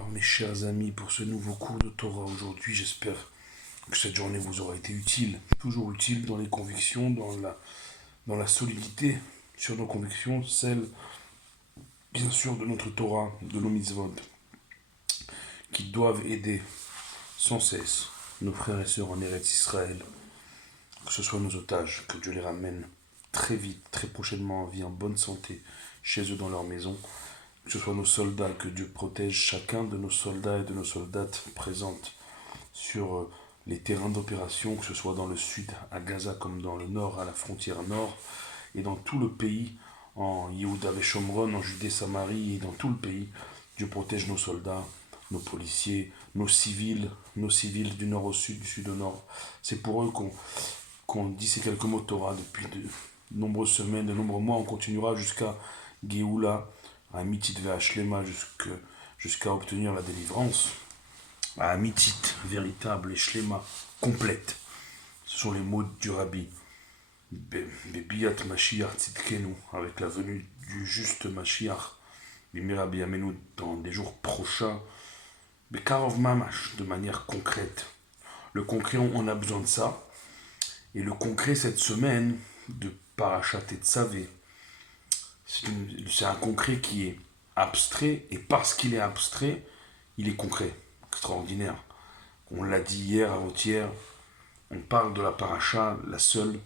Alors mes chers amis, pour ce nouveau cours de Torah aujourd'hui, j'espère que cette journée vous aura été utile, toujours utile dans les convictions, dans la solidité sur nos convictions, celle bien sûr de notre Torah, de nos mitzvot, qui doivent aider sans cesse nos frères et sœurs en Eretz Israël, que ce soit nos otages, que Dieu les ramène très vite, très prochainement en vie, en bonne santé, chez eux dans leur maison, que ce soit nos soldats, que Dieu protège chacun de nos soldats et de nos soldates présentes sur les terrains d'opération, que ce soit dans le sud, à Gaza, comme dans le nord, à la frontière nord, et dans tout le pays, en Yehuda et Shomron, en Judée-Samarie, et dans tout le pays. Dieu protège nos soldats, nos policiers, nos civils du nord au sud, du sud au nord. C'est pour eux qu'on dit ces quelques mots de Torah depuis de nombreuses semaines, de nombreux mois. On continuera jusqu'à Géoula, à Mitit Ve'Ashlema, jusqu'à obtenir la délivrance, à Mitit, véritable, et Shlema, complète. Ce sont les mots du Rabbi. Bebiat Mashiach Tzidkenu, avec la venue du juste Mashiach, Bimira Biyamenu, dans des jours prochains, Bekarov Mamash, de manière concrète. Le concret, on a besoin de ça. Et le concret cette semaine, de Parashat Tetzavé, c'est un concret qui est abstrait, et parce qu'il est abstrait, il est concret, extraordinaire. On l'a dit hier, avant-hier, on parle de la paracha, la seule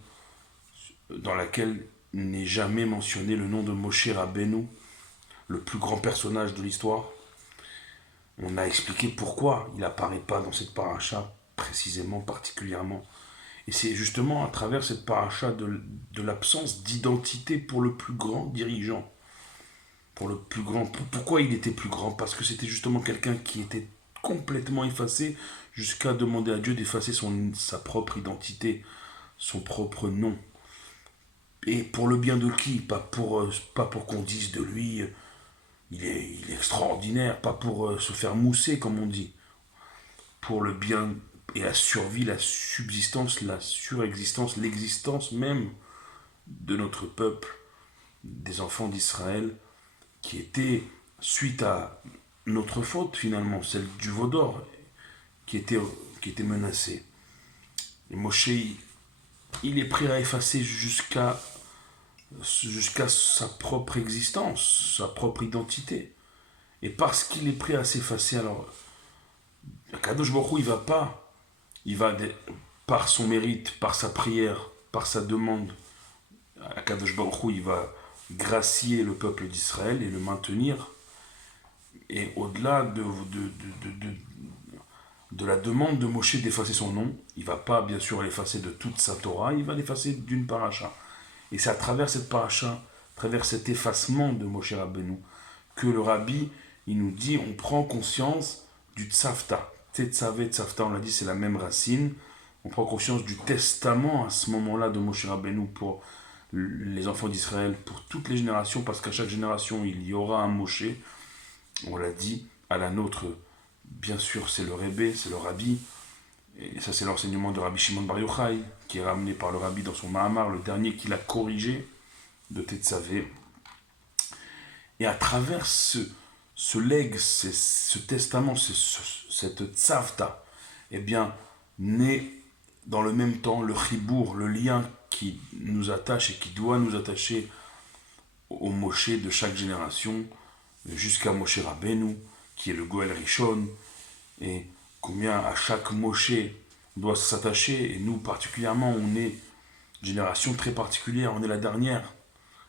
dans laquelle n'est jamais mentionné le nom de Moshe Rabbeinu, le plus grand personnage de l'histoire. On a expliqué pourquoi il n'apparaît pas dans cette paracha, précisément, particulièrement. Et c'est justement à travers cette paracha de l'absence d'identité pour le plus grand dirigeant. Pour le plus grand. Pourquoi il était plus grand? Parce que c'était justement quelqu'un qui était complètement effacé, jusqu'à demander à Dieu d'effacer sa propre identité, son propre nom. Et pour le bien de qui? Pas pour qu'on dise de lui, il est extraordinaire, pas pour se faire mousser, comme on dit. Pour le bien et la survie, la subsistance, la surexistence, l'existence même de notre peuple, des enfants d'Israël, qui était, suite à notre faute finalement, celle du veau d'or, qui était menacée. Et Moshe, il est prêt à effacer jusqu'à sa propre existence, sa propre identité. Et parce qu'il est prêt à s'effacer, alors, Kadosh Baruch Hu, il va par son mérite, par sa prière, par sa demande, Kadosh Baruch Hu, il va gracier le peuple d'Israël et le maintenir. Et au-delà de la demande de Moshe d'effacer son nom, il ne va pas bien sûr l'effacer de toute sa Torah, il va l'effacer d'une paracha. Et c'est à travers cette paracha, à travers cet effacement de Moshe Rabbeinu, que le Rabbi, il nous dit, on prend conscience du tzavta. Tetzavé, tzavta, on l'a dit, c'est la même racine. On prend conscience du testament à ce moment-là de Moshe Rabbeinu pour les enfants d'Israël, pour toutes les générations, parce qu'à chaque génération, il y aura un Moshe. On l'a dit, à la nôtre, bien sûr, c'est le Rebbe, c'est le Rabbi. Et ça, c'est l'enseignement de Rabbi Shimon Bar Yochai, qui est ramené par le Rabbi dans son Mahamar, le dernier qu'il a corrigé de Tetzavé. Et à travers ce legs, ce testament, cette tzavta, eh bien, naît dans le même temps le chibour, le lien qui nous attache et qui doit nous attacher au Moshe de chaque génération, jusqu'à Moshe Rabbeinu, qui est le Goël Rishon, et combien à chaque Moshe on doit s'attacher, et nous particulièrement, on est une génération très particulière, on est la dernière,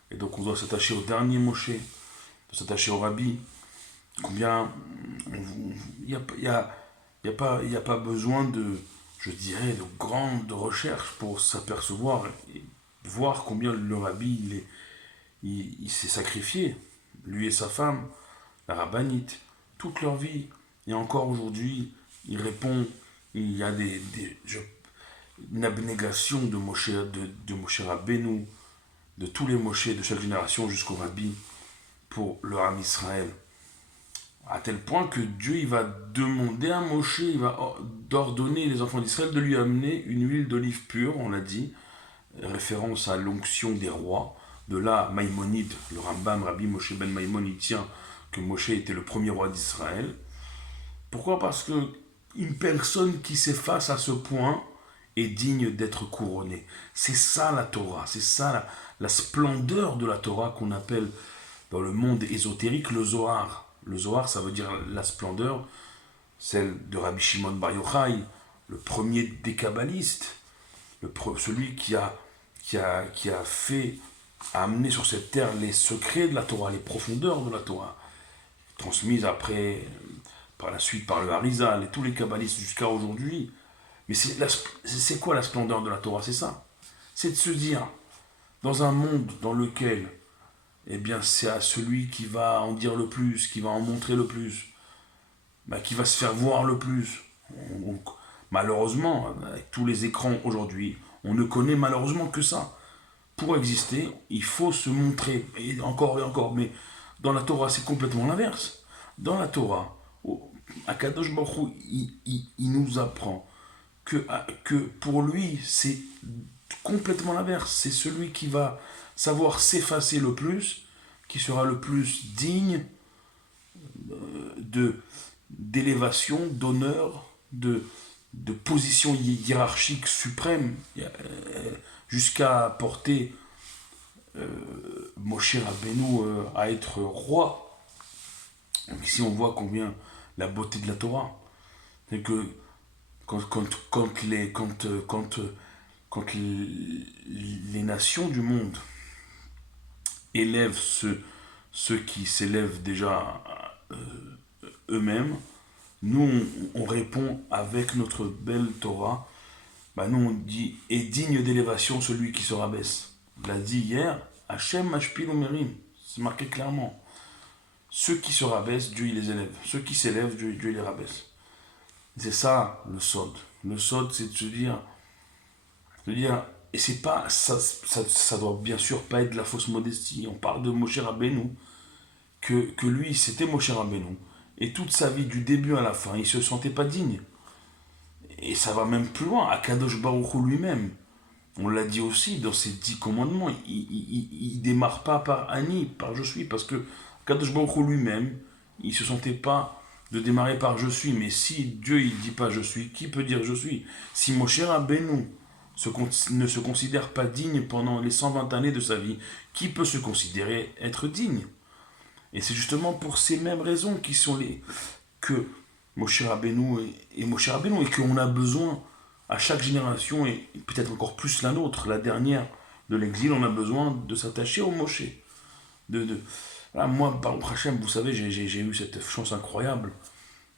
et donc on doit s'attacher au dernier Moshe, de s'attacher au Rabbi. Combien il n'y a pas besoin de, je dirais, de grandes recherches pour s'apercevoir et voir combien le Rabbi il s'est sacrifié, lui et sa femme, la rabbinite, toute leur vie. Et encore aujourd'hui, il répond, il y a une abnégation de Moshe Rabbeinu, de tous les Moshe de chaque génération jusqu'au Rabbi, pour le Ham Israël. À tel point que Dieu il va demander à Moshe, il va ordonner les enfants d'Israël de lui amener une huile d'olive pure, on l'a dit, référence à l'onction des rois. De là, Maïmonide, le Rambam, Rabbi Moshe ben Maïmonide, tient que Moshe était le premier roi d'Israël. Pourquoi? Parce que une personne qui s'efface à ce point est digne d'être couronnée. C'est ça la Torah, c'est ça la splendeur de la Torah qu'on appelle dans le monde ésotérique le Zohar. Le Zohar, ça veut dire la splendeur, celle de Rabbi Shimon Bar Yochai, le premier des kabbalistes, celui qui a fait, a amené sur cette terre les secrets de la Torah, les profondeurs de la Torah, transmises après, par la suite par le Harizal et tous les kabbalistes jusqu'à aujourd'hui. Mais c'est quoi la splendeur de la Torah? C'est ça. C'est de se dire, dans un monde dans lequel, eh bien, c'est à celui qui va en dire le plus, qui va en montrer le plus, bah, qui va se faire voir le plus. On- Malheureusement, avec tous les écrans aujourd'hui, on ne connaît malheureusement que ça. Pour exister, il faut se montrer, et encore, mais dans la Torah, c'est complètement l'inverse. Dans la Torah, Akadosh Baruch Hu, il nous apprend que pour lui, c'est complètement l'inverse. C'est celui qui va savoir s'effacer le plus, qui sera le plus digne de d'élévation, d'honneur, de position hiérarchique suprême, jusqu'à porter Moshe Rabbeinu à être roi. Donc ici on voit combien la beauté de la Torah. C'est que quand les nations du monde élèvent ceux qui s'élèvent déjà eux-mêmes, nous on répond avec notre belle Torah. Bah, nous on dit est digne d'élévation celui qui se rabaisse. On l'a dit hier, Hachem Mashpil Omerim, c'est marqué clairement. Ceux qui se rabaissent, Dieu il les élève. Ceux qui s'élèvent, Dieu il les rabaisse. C'est ça le sod. Le sod, c'est de dire, et c'est pas, ça doit bien sûr pas être de la fausse modestie. On parle de Moshe Rabbeinu, que lui, c'était Moshe Rabbeinu. Et toute sa vie, du début à la fin, il se sentait pas digne. Et ça va même plus loin. Akadosh Baruch Hu lui-même, on l'a dit aussi dans ses 10 commandements, il démarre pas par Ani, par je suis, parce que Akadosh Baruch Hu lui-même, il se sentait pas de démarrer par je suis. Mais si Dieu il dit pas je suis, qui peut dire je suis? Si Moshe Rabbeinu ne se considère pas digne pendant les 120 années de sa vie, qui peut se considérer être digne? Et c'est justement pour ces mêmes raisons que Moshe Rabbeinu et Moshe Rabbeinu, et qu'on a besoin à chaque génération, et peut-être encore plus la nôtre, la dernière de l'exil, on a besoin de s'attacher au Moshe. Voilà, moi, par Hachem, vous savez, j'ai eu cette chance incroyable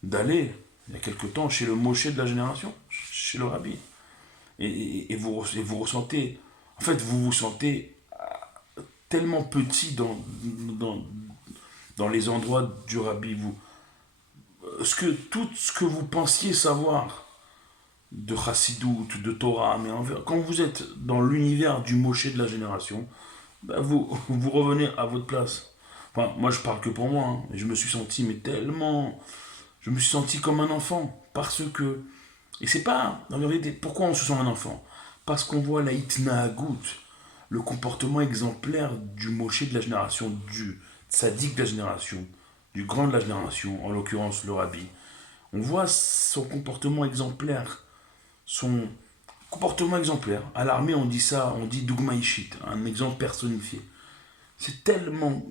d'aller, il y a quelque temps, chez le Moshe de la génération, chez le Rabbi. Et vous ressentez, en fait, vous vous sentez tellement petit dans, dans les endroits du Rabbi. Tout ce que vous pensiez savoir de Chassidut, de Torah, mais quand vous êtes dans l'univers du Moshe de la génération, bah vous revenez à votre place. Enfin, moi je parle que pour moi, hein, je me suis senti, mais tellement. Je me suis senti comme un enfant, parce que. Et c'est pas. En vérité, pourquoi on se sent un enfant? Parce qu'on voit la Hitnahagut, le comportement exemplaire du Moshe de la génération, du tzaddik de la génération, du grand de la génération, en l'occurrence le Rabbi. On voit son comportement exemplaire, son comportement exemplaire. À l'armée, on dit ça, on dit Dougma Ishit, un exemple personnifié. C'est tellement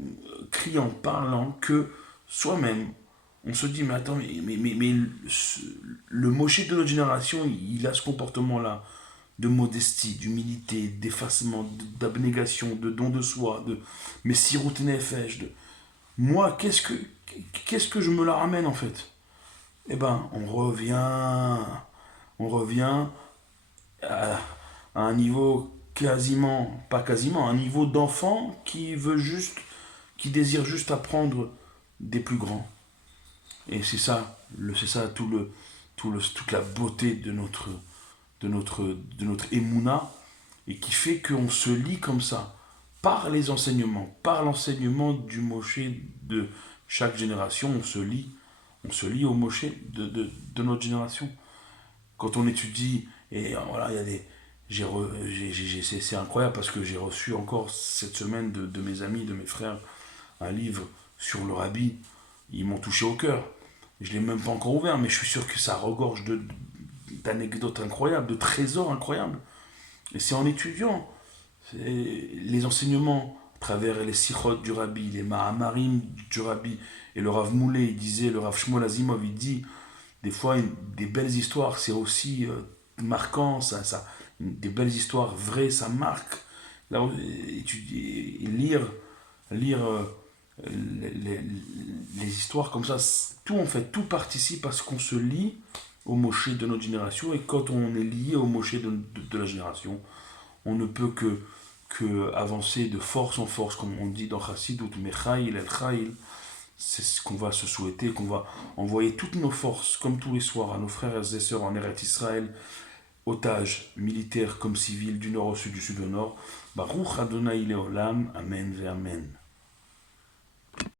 criant, parlant, que soi-même, on se dit, mais attends, mais le Moshe de notre génération, il a ce comportement-là de modestie, d'humilité, d'effacement, d'abnégation, de don de soi, de messirut nefesh. Moi, qu'est-ce que je me la ramène en fait? Eh ben, on revient à un niveau quasiment, pas quasiment, un niveau d'enfant qui désire juste apprendre des plus grands. Et c'est ça toute la beauté de notre émouna, et qui fait qu'on se lie comme ça, par l'enseignement du Moshe de chaque génération, on se lie au Moshe de notre génération. Quand on étudie, et voilà, il y a des. C'est incroyable parce que j'ai reçu encore cette semaine de mes amis, de mes frères, un livre sur le Rabbi. Ils m'ont touché au cœur. Je ne l'ai même pas encore ouvert, mais je suis sûr que ça regorge d'anecdotes incroyables, de trésors incroyables. Et c'est en étudiant les enseignements à travers les sikhot du Rabbi, les Mahamarim du Rabbi, et le Rav Moulay, il disait, le Rav Shmuel Azimov, il dit, des fois, des belles histoires, c'est aussi marquant, des belles histoires vraies, ça marque. Là, étudier, lire les, les- les histoires comme ça, tout en fait, tout participe à ce qu'on se lie au Moshe de notre génération, et quand on est lié au Moshe de la génération, on ne peut que avancer de force en force, comme on dit dans Chassidut, Mechail El Chail, c'est ce qu'on va se souhaiter, qu'on va envoyer toutes nos forces, comme tous les soirs, à nos frères et sœurs en Eretz Israël, otages, militaires comme civils, du nord au sud, du sud au nord. Baruch Adonai Leolam, Amen ve Amen.